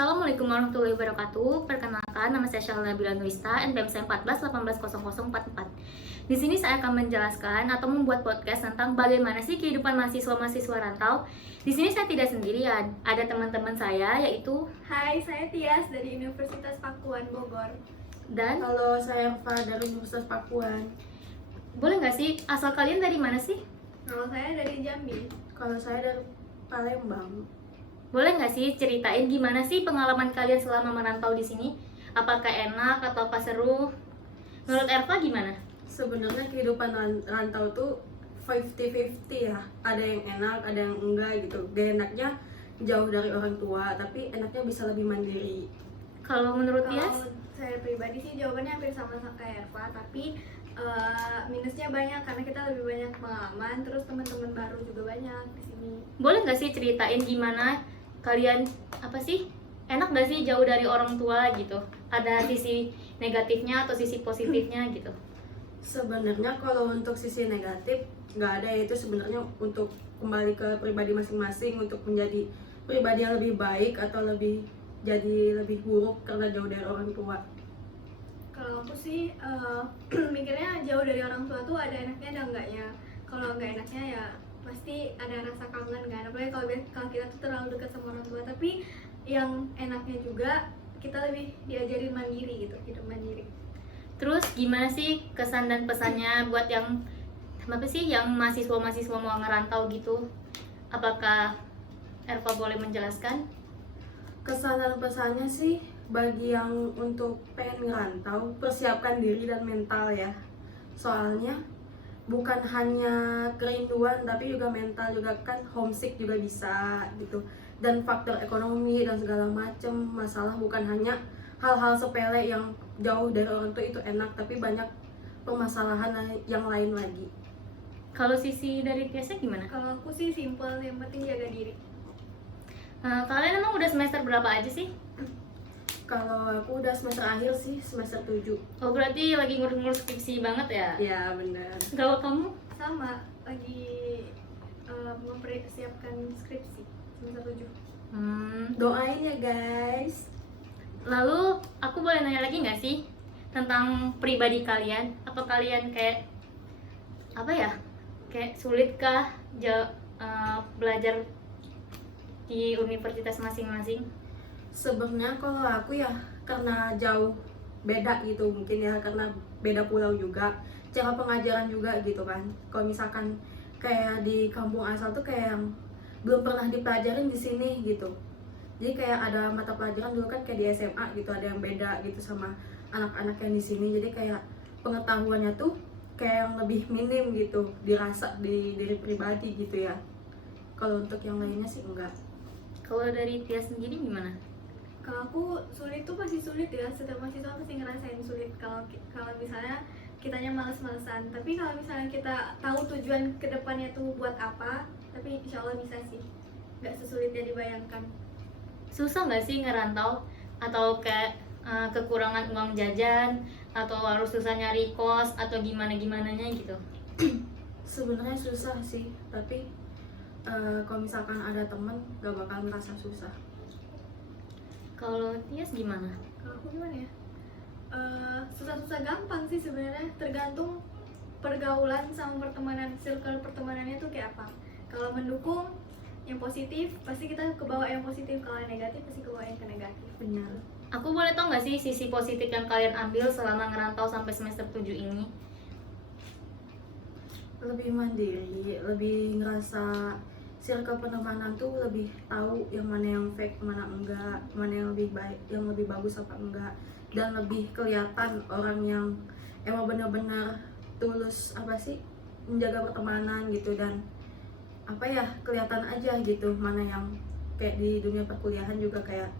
Assalamualaikum warahmatullahi wabarakatuh. Perkenalkan, nama saya Syahla Nabila Nurista, NPM saya 14180044. Di sini saya akan menjelaskan atau membuat podcast tentang bagaimana sih kehidupan mahasiswa-mahasiswa rantau. Di sini saya tidak sendirian, ada teman-teman saya yaitu Hai, saya Tias dari Universitas Pakuan Bogor. dan Halo, saya Eva dari Universitas Pakuan. boleh nggak sih asal kalian dari mana sih? Nama saya dari Jambi. Kalau saya dari Palembang. Boleh nggak sih ceritain gimana sih pengalaman kalian selama merantau di sini? Apakah enak atau apa seru? Menurut Erva gimana? Sebenarnya kehidupan rantau tuh 50-50 ya. Ada yang enak, ada yang enggak gitu. Gak enaknya jauh dari orang tua, tapi enaknya bisa lebih mandiri. Kalau menurut Tias? Kalau saya pribadi sih jawabannya hampir sama kayak Eva, tapi minusnya banyak karena kita lebih banyak pengalaman, terus teman-teman baru juga banyak di sini. Boleh nggak sih ceritain gimana kalian enak nggak sih jauh dari orang tua gitu? Ada sisi negatifnya atau sisi positifnya gitu? Sebenarnya kalau untuk sisi negatif nggak ada, itu sebenarnya untuk kembali ke pribadi masing-masing untuk menjadi pribadi yang lebih baik atau jadi lebih buruk karena jauh dari orang tua. Kalau aku sih mikirnya jauh dari orang tua tuh ada enaknya ada enggaknya. Kalau enggak enaknya ya pasti ada rasa kangen kan, apalagi kalau kita tuh terlalu dekat sama orang tua. Tapi yang enaknya juga kita lebih diajarin mandiri gitu, hidup mandiri. Terus gimana sih kesan dan pesannya buat yang mahasiswa-mahasiswa mau ngerantau gitu? Apakah Erva boleh menjelaskan? Kesan dan pesannya sih bagi yang untuk pengen ngerantau, persiapkan diri dan mental ya. Soalnya bukan hanya kerinduan tapi juga mental juga, kan homesick juga bisa gitu. Dan faktor ekonomi dan segala macam masalah, bukan hanya hal-hal sepele yang jauh dari orang tua itu enak, tapi banyak permasalahan yang lain lagi. Kalau sisi dari Tiasnya gimana? Kalau aku sih simple, yang penting jaga diri. Kalian emang udah semester berapa aja sih? Kalau aku udah semester akhir sih, semester 7. Oh berarti lagi ngurus-ngurus skripsi banget ya? Ya benar. Kalau kamu? Sama, lagi mempersiapkan skripsi semester 7. Doain ya guys. Lalu aku boleh nanya lagi nggak sih tentang pribadi kalian? Apa kalian kayak kayak sulitkah belajar di universitas masing-masing? Sebenarnya kalau aku ya karena jauh beda gitu mungkin ya, karena beda pulau juga, cara pengajaran juga gitu kan. Kalau misalkan kayak di kampung asal tuh kayak yang belum pernah dipelajarin di sini gitu. Jadi kayak ada mata pelajaran dulu kan kayak di SMA gitu, ada yang beda gitu sama anak-anak yang di sini. Jadi kayak pengetahuannya tuh kayak yang lebih minim gitu, dirasa di diri pribadi gitu ya. Kalau untuk yang lainnya sih enggak. Kalau dari Tia sendiri gimana? Kalau aku sulit tuh pasti sulit ya, setiap mahasiswa pasti ngerasain sulit kalau misalnya kitanya males-malesan. Tapi kalau misalnya kita tahu tujuan kedepannya tuh buat apa, tapi insya Allah bisa sih, nggak sesulit yang dibayangkan. Susah nggak sih ngerantau? Atau kayak kekurangan uang jajan? Atau harus susah nyari kos? Atau gimana-gimananya gitu? Sebenarnya susah sih, tapi kalau misalkan ada temen gak bakal ngerasa susah. Kalau Tias gimana? Kalau aku gimana ya? Susah-susah gampang sih sebenarnya, tergantung pergaulan sama pertemanan, circle pertemanannya tuh kayak apa. Kalau mendukung yang positif, pasti kita kebawa yang positif. Kalau yang negatif, pasti kebawa yang ke negatif. Benar. Aku boleh tau nggak sih sisi positif yang kalian ambil selama ngerantau sampai semester 7 ini? Lebih mandiri, lebih ngerasa circle pertemanan tuh lebih tahu yang mana yang fake, mana enggak, mana yang lebih baik, yang lebih bagus apa enggak, dan lebih kelihatan orang yang emang benar-benar tulus menjaga pertemanan gitu. Dan kelihatan aja gitu mana yang kayak di dunia perkuliahan juga kayak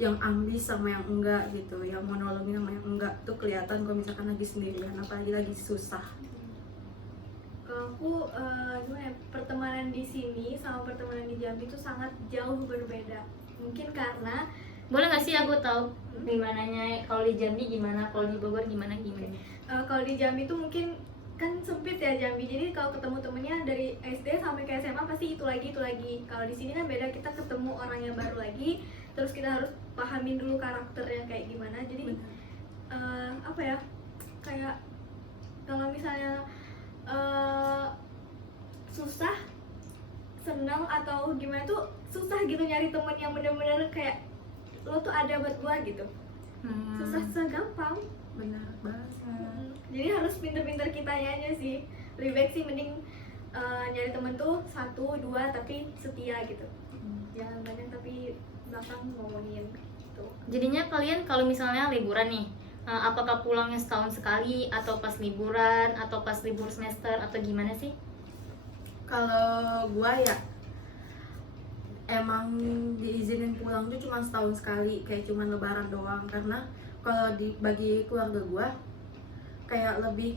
yang ambis sama yang enggak gitu, yang mau nolongin sama yang enggak tuh kelihatan kalau misalkan lagi sendirian, apalagi lagi susah. Kalau aku gimana ya, pertemanan di sini sama pertemanan di Jambi itu sangat jauh berbeda. Mungkin karena Boleh nggak sih aku tahu gimananya? Kalau di Jambi gimana? Kalau di Bogor gimana? kalau di Jambi itu mungkin kan sempit ya Jambi, jadi kalau ketemu temennya dari SD sampai ke SMA pasti itu lagi. Kalau di sini kan beda, kita ketemu orang yang baru lagi, terus kita harus pahamin dulu karakternya kayak gimana. Jadi apa ya, kayak kalau misalnya susah, senang atau gimana tuh susah gitu nyari temen yang bener-bener kayak lo tuh ada buat gua gitu. Susah gampang. Benar banget. Jadi harus pinter-pinter kitanya aja sih. Lebih baik sih mending nyari temen tuh 1, 2 tapi setia gitu. Jangan banyak tapi belakang ngomongin gitu. Jadinya kalian kalau misalnya liburan nih, apakah pulangnya setahun sekali atau pas liburan atau pas libur semester atau gimana sih? Kalau gua ya emang diizinin pulang tuh cuma setahun sekali, kayak cuma lebaran doang. Karena kalau bagi keluarga gua kayak lebih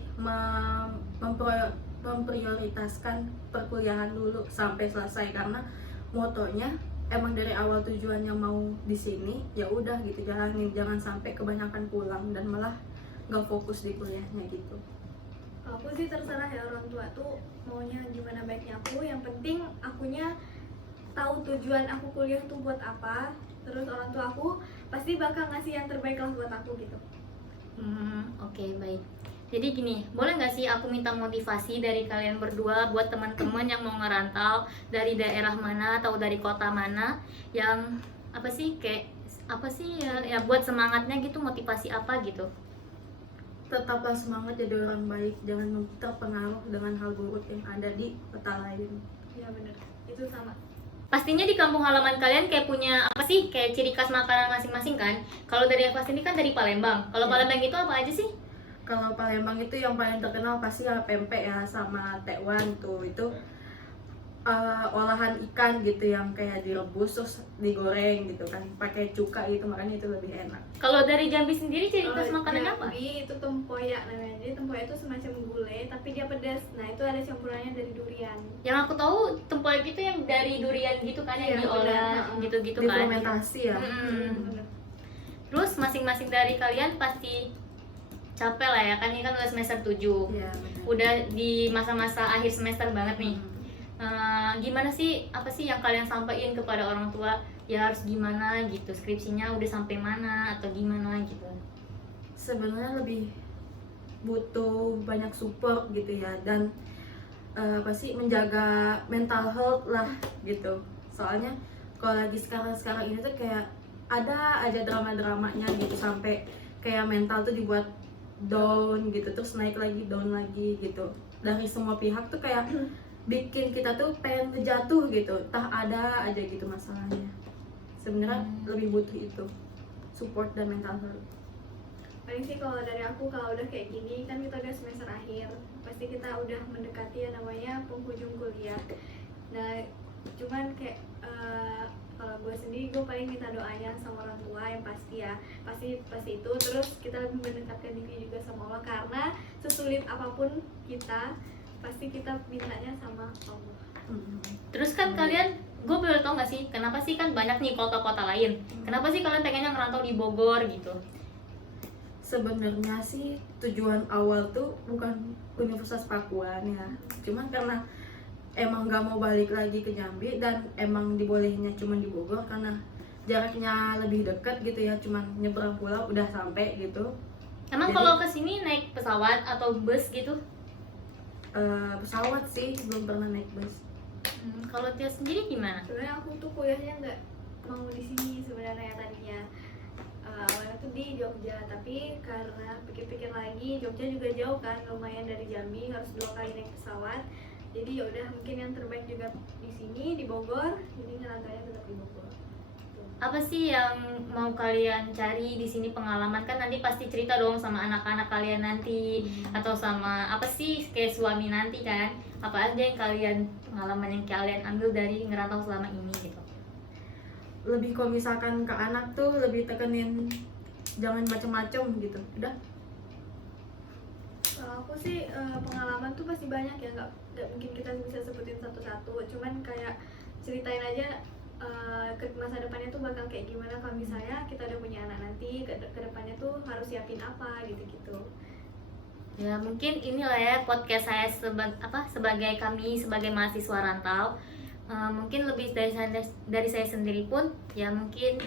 memprioritaskan perkuliahan dulu sampai selesai, karena motonya emang dari awal tujuannya mau di sini ya udah gitu, jangan sampai kebanyakan pulang dan malah nggak fokus di kuliahnya gitu. Kalau aku sih terserah ya orang tua tuh maunya gimana baiknya aku. Yang penting akunya tahu tujuan aku kuliah tuh buat apa. Terus orang tua aku pasti bakal ngasih yang terbaik lah buat aku gitu. Oke, baik. Jadi gini, boleh nggak sih aku minta motivasi dari kalian berdua buat teman-teman yang mau ngerantau dari daerah mana atau dari kota mana, yang apa sih kayak apa sih ya buat semangatnya gitu, motivasi apa gitu? Tetaplah semangat jadi orang baik, jangan terpengaruh dengan hal buruk yang ada di kota lain. Iya bener, itu sama. Pastinya di kampung halaman kalian kayak punya apa sih kayak ciri khas makanan masing-masing kan? Kalau dari Eva sendiri kan dari Palembang. Kalau Palembang itu apa aja sih? Kalau Palembang itu yang paling terkenal pasti ya pempek ya sama tekwan tuh. Itu olahan ikan gitu yang kayak direbus terus digoreng gitu kan, pakai cuka gitu, makanya itu lebih enak. Kalau dari Jambi sendiri ciri khas Kalau makanannya apa? Jambi itu tempoyak namanya. Jadi tempoyak itu semacam gulai tapi dia pedas. Nah itu ada campurannya dari durian. Yang aku tahu tempoyak itu yang dari durian gitu kan, yang Iya, diolah benar. gitu-gitu kan. Difermentasi ya. Bener. Terus masing-masing dari kalian pasti capek lah ya kan, ini kan udah semester 7. Iya, benar. Udah di masa-masa akhir semester banget nih. Gimana sih, apa sih yang kalian sampaikan kepada orang tua ya harus gimana gitu, skripsinya udah sampai mana atau gimana gitu? Sebenarnya lebih butuh banyak support gitu ya, dan pasti menjaga mental health lah gitu. Soalnya kalau lagi sekarang ini tuh kayak ada aja drama-dramanya gitu, sampai kayak mental tuh dibuat down gitu, terus naik lagi, down lagi gitu. Dari semua pihak tuh kayak bikin kita tuh pengen ngejatuh gitu, entah ada aja gitu masalahnya. Sebenarnya lebih butuh itu, support dan mental health. Paling sih kalau dari aku, kalau udah kayak gini kan kita udah semester akhir, pasti kita udah mendekati yang namanya penghujung kuliah. Nah cuman kayak kalau gue sendiri, gue paling minta doanya sama orang tua yang pasti ya, pasti itu. Terus kita lebih mendekatkan diri juga sama Allah, karena sesulit apapun kita pasti kita mintanya sama Allah. Terus kan kalian, gue boleh tau gak sih kenapa sih kan banyak nih kota-kota lain, kenapa sih kalian pengennya ngerantau di Bogor gitu? Sebenarnya sih tujuan awal tuh bukan Universitas Pakuan ya, cuman karena emang gak mau balik lagi ke Jambi dan emang dibolehinnya cuman di Bogor karena jaraknya lebih dekat gitu ya, cuman nyebrang pulau udah sampai gitu. Emang Jadi- kalau kesini naik pesawat atau bus gitu? Pesawat sih, belum pernah naik bus. Kalau Tia sendiri gimana? Sebenarnya aku tuh kuliahnya nggak mau di sini sebenarnya tadinya. Awalnya tuh di Jogja, tapi karena pikir-pikir lagi Jogja juga jauh kan, lumayan dari Jambi, harus 2 kali naik pesawat. Jadi ya udah, mungkin yang terbaik juga di sini di Bogor, jadi ngerantaunya tetap di Bogor. Apa sih yang mau kalian cari di sini, pengalaman kan nanti pasti cerita dong sama anak-anak kalian nanti, atau sama apa sih kayak suami nanti kan, apa aja yang kalian, pengalaman yang kalian ambil dari ngerantau selama ini gitu? Lebih kalau misalkan ke anak tuh lebih tekenin jangan macem-macem gitu, udah. Kalau aku sih pengalaman tuh pasti banyak ya, nggak mungkin kita bisa sebutin satu-satu. Cuman kayak ceritain aja ke masa depannya tuh bakal kayak gimana kalau misalnya kita udah punya anak nanti, ke depannya tuh harus siapin apa gitu-gitu. Ya mungkin inilah ya podcast saya sebagai kami sebagai mahasiswa rantau. Mungkin lebih dari saya sendiri pun ya mungkin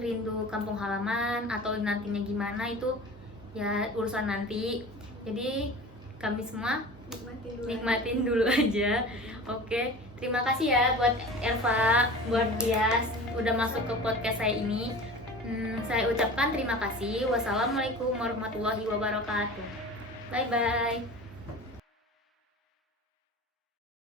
rindu kampung halaman atau nantinya gimana itu ya urusan nanti. Jadi kami semua nikmatin dulu aja. Oke, terima kasih ya buat Elva, buat Tias udah masuk ke podcast saya ini. Saya ucapkan terima kasih. Wassalamualaikum warahmatullahi wabarakatuh. Bye bye.